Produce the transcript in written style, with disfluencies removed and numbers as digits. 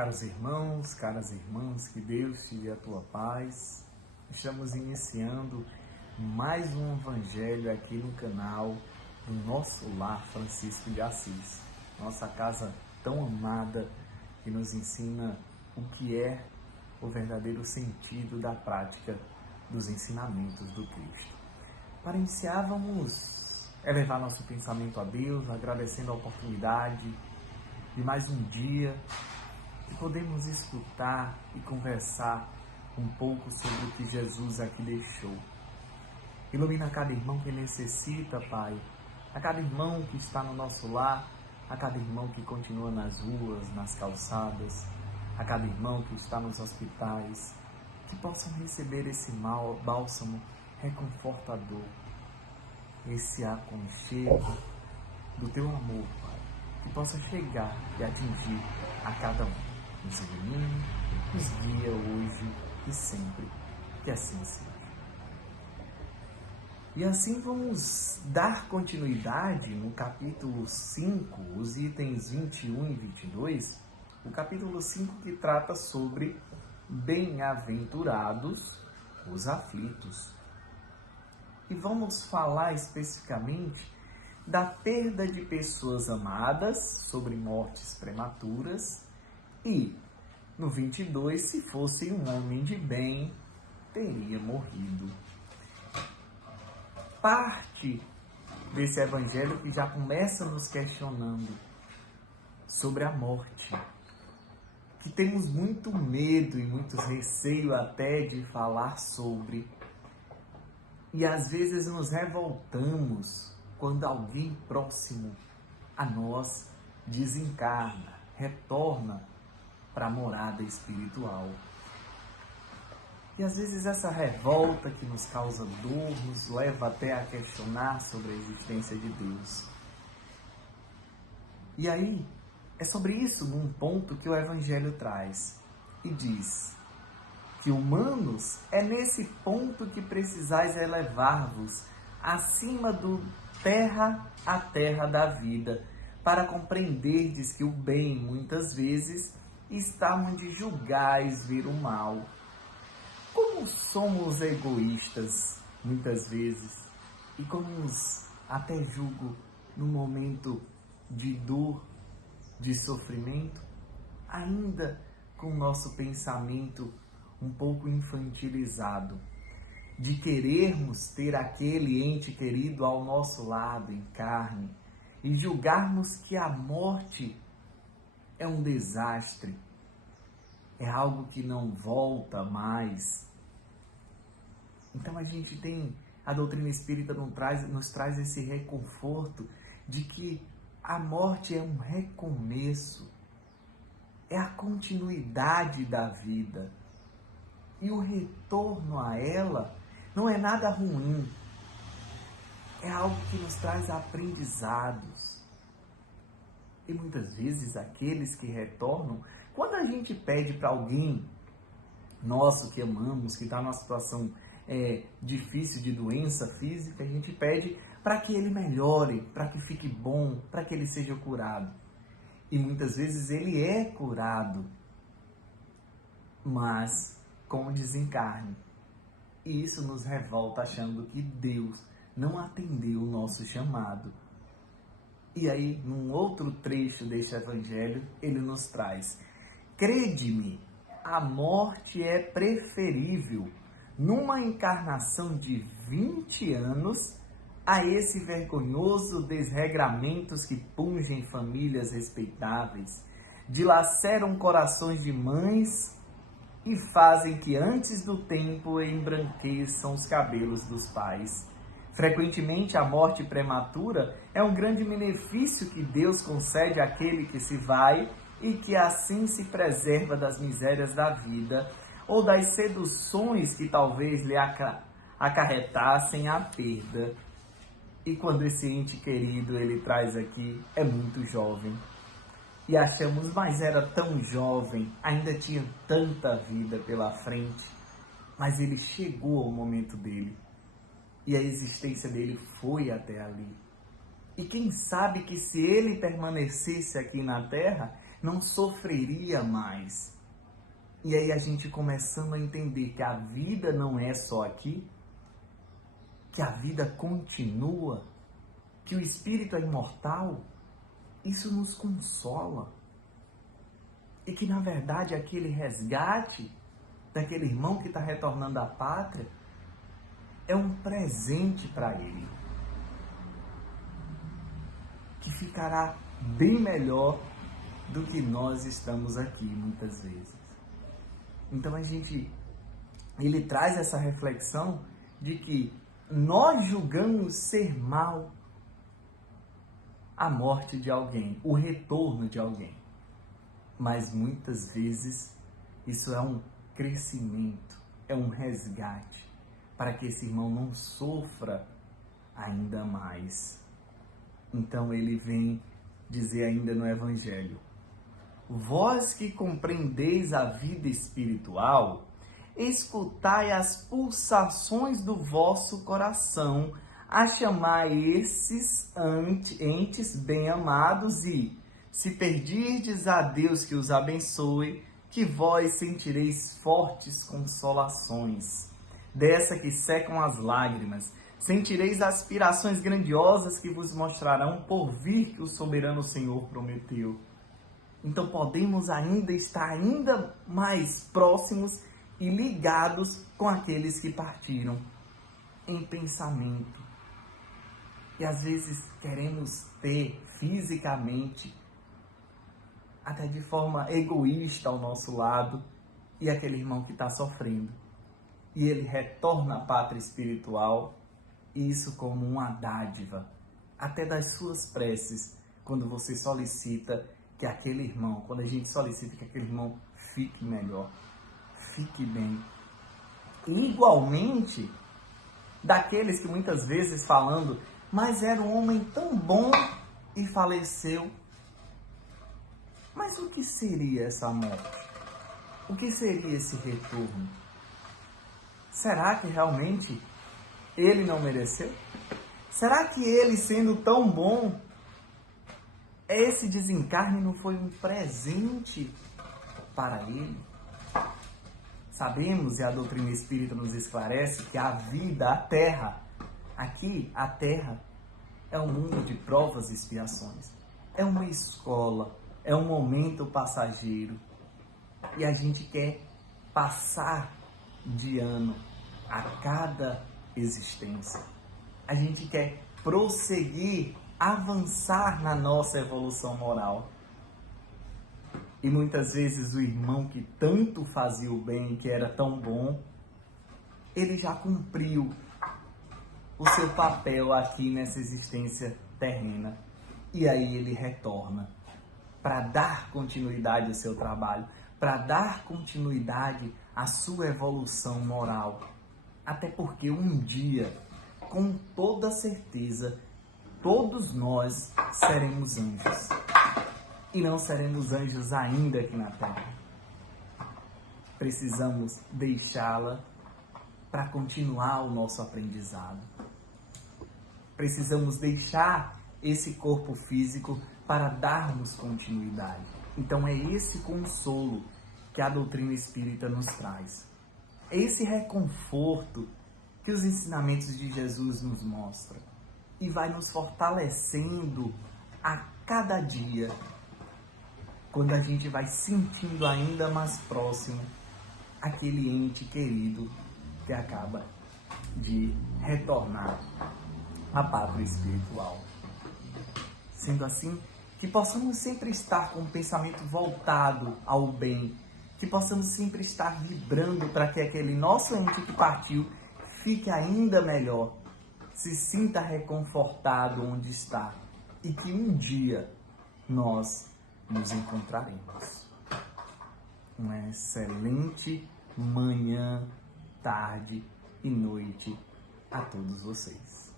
Caros irmãos, caras irmãs, que Deus te dê a tua paz. Estamos iniciando mais um evangelho aqui no canal do nosso lar Francisco de Assis. Nossa casa tão amada que nos ensina o que é o verdadeiro sentido da prática dos ensinamentos do Cristo. Para iniciar, vamos elevar nosso pensamento a Deus, agradecendo a oportunidade de mais um dia que podemos escutar e conversar um pouco sobre o que Jesus aqui deixou. Ilumina cada irmão que necessita, Pai, a cada irmão que está no nosso lar, a cada irmão que continua nas ruas, nas calçadas, a cada irmão que está nos hospitais, que possam receber esse bálsamo reconfortador, esse aconchego do Teu amor, Pai, que possa chegar e atingir a cada um. Nos ilumine, nos guia hoje e sempre, que assim seja. E assim vamos dar continuidade no capítulo 5, os itens 21 e 22, o capítulo 5 que trata sobre bem-aventurados os aflitos. E vamos falar especificamente da perda de pessoas amadas, sobre mortes prematuras, e no 22, se fosse um homem de bem, teria morrido. Parte desse evangelho que já começa nos questionando sobre a morte, que temos muito medo e muito receio até de falar sobre, e às vezes nos revoltamos quando alguém próximo a nós desencarna, retorna para a morada espiritual. E às vezes essa revolta que nos causa dor nos leva até a questionar sobre a existência de Deus. E aí, é sobre isso num ponto que o Evangelho traz e diz que, humanos, é nesse ponto que precisais elevar-vos acima do terra a terra da vida, para compreenderdes que o bem, muitas vezes, está onde julgais ver o mal. Como somos egoístas, muitas vezes, e como nos até julgo no momento de dor, de sofrimento, ainda com o nosso pensamento um pouco infantilizado, de querermos ter aquele ente querido ao nosso lado em carne e julgarmos que a morte é um desastre, é algo que não volta mais. Então a gente tem, a doutrina espírita nos traz esse reconforto de que a morte é um recomeço, é a continuidade da vida. E o retorno a ela não é nada ruim, é algo que nos traz aprendizados. E muitas vezes aqueles que retornam, quando a gente pede para alguém nosso que amamos, que está numa situação difícil de doença física, a gente pede para que ele melhore, para que fique bom, para que ele seja curado. E muitas vezes ele é curado, mas com desencarne. E isso nos revolta, achando que Deus não atendeu o nosso chamado. E aí, num outro trecho deste evangelho, ele nos traz: crede-me, a morte é preferível numa encarnação de 20 anos a esse vergonhoso desregramentos que pungem famílias respeitáveis, dilaceram corações de mães e fazem que antes do tempo embranqueçam os cabelos dos pais. Frequentemente, a morte prematura é um grande benefício que Deus concede àquele que se vai e que assim se preserva das misérias da vida ou das seduções que talvez lhe acarretassem a perda. E quando esse ente querido ele traz aqui, é muito jovem. E achamos, mas era tão jovem, ainda tinha tanta vida pela frente. Mas ele chegou ao momento dele. E a existência dele foi até ali. E quem sabe que se ele permanecesse aqui na Terra, não sofreria mais. E aí a gente começando a entender que a vida não é só aqui, que a vida continua, que o espírito é imortal, isso nos consola. E que, na verdade, aquele resgate daquele irmão que está retornando à pátria é um presente para ele, que ficará bem melhor do que nós estamos aqui, muitas vezes. Então, ele traz essa reflexão de que nós julgamos ser mal a morte de alguém, o retorno de alguém. Mas muitas vezes isso é um crescimento, é um resgate, para que esse irmão não sofra ainda mais. Então ele vem dizer ainda no Evangelho: vós que compreendeis a vida espiritual, escutai as pulsações do vosso coração, a chamar esses entes bem-amados e, se perdirdes a Deus que os abençoe, que vós sentireis fortes consolações, dessa que secam as lágrimas, sentireis aspirações grandiosas que vos mostrarão por vir que o soberano Senhor prometeu. Então podemos ainda estar ainda mais próximos e ligados com aqueles que partiram em pensamento. E às vezes queremos ter fisicamente, até de forma egoísta ao nosso lado, e aquele irmão que está sofrendo. E ele retorna à pátria espiritual, isso como uma dádiva, até das suas preces, quando você solicita que aquele irmão, quando a gente solicita que aquele irmão fique melhor, fique bem. E igualmente, daqueles que muitas vezes falando, mas era um homem tão bom e faleceu. Mas o que seria essa morte? O que seria esse retorno? Será que realmente ele não mereceu? Será que ele, sendo tão bom, esse desencarne não foi um presente para ele? Sabemos, e a doutrina espírita nos esclarece, que a vida, a Terra, aqui a Terra é um mundo de provas e expiações. É uma escola, é um momento passageiro. E a gente quer passar de ano a cada existência. A gente quer prosseguir, avançar na nossa evolução moral. E muitas vezes o irmão que tanto fazia o bem, que era tão bom, ele já cumpriu o seu papel aqui nessa existência terrena. E aí ele retorna para dar continuidade ao seu trabalho, para dar continuidade à sua evolução moral. Até porque um dia, com toda certeza, todos nós seremos anjos. E não seremos anjos ainda aqui na Terra. Precisamos deixá-la para continuar o nosso aprendizado. Precisamos deixar esse corpo físico para darmos continuidade. Então é esse consolo que a doutrina espírita nos traz. É esse reconforto que os ensinamentos de Jesus nos mostram. E vai nos fortalecendo a cada dia, quando a gente vai sentindo ainda mais próximo aquele ente querido que acaba de retornar à pátria espiritual. Sendo assim, que possamos sempre estar com o pensamento voltado ao bem, que possamos sempre estar vibrando para que aquele nosso ente que partiu fique ainda melhor, se sinta reconfortado onde está e que um dia nós nos encontraremos. Uma excelente manhã, tarde e noite a todos vocês.